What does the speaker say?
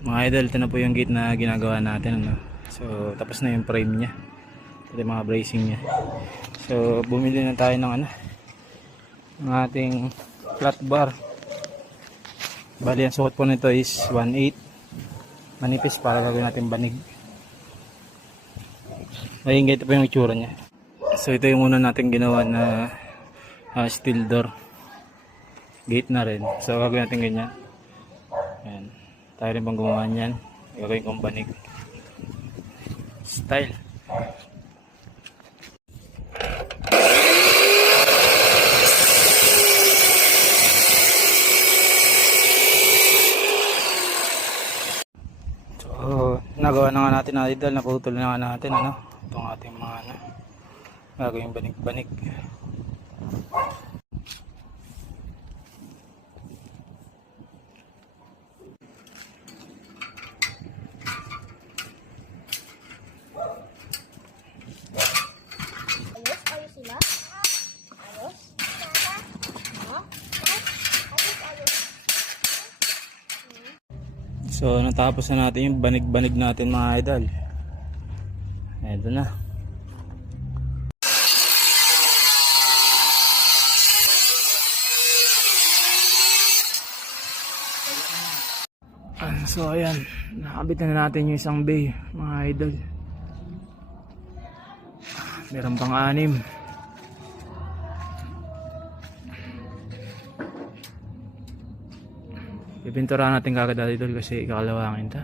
Mga idol, ito na po yung gate na ginagawa natin, ano? So tapos na yung frame nya, ito yung mga bracing nya. So bumili na tayo ng ng ating flat bar. Bali ang suot po nito is 1/8, manipis para gagawin natin banig. Ayun, ito po yung itsura nya. So ito yung una natin ginawa na steel door, gate na rin. So gagawin natin ganyan. Ayan, tayo rin pang gumawa niyan, gagawin kong banig style. So nagawa na nga natin, idol, naputol na nga natin itong ating mga gagawin banig-banig. So natapos na natin yung banig-banig natin, mga idol. Ito na. So ayan, nakabit na natin yung isang bay, mga idol. Meron pang 6. Pipinturahan natin kagad, idol, kasi kakalawangin ta.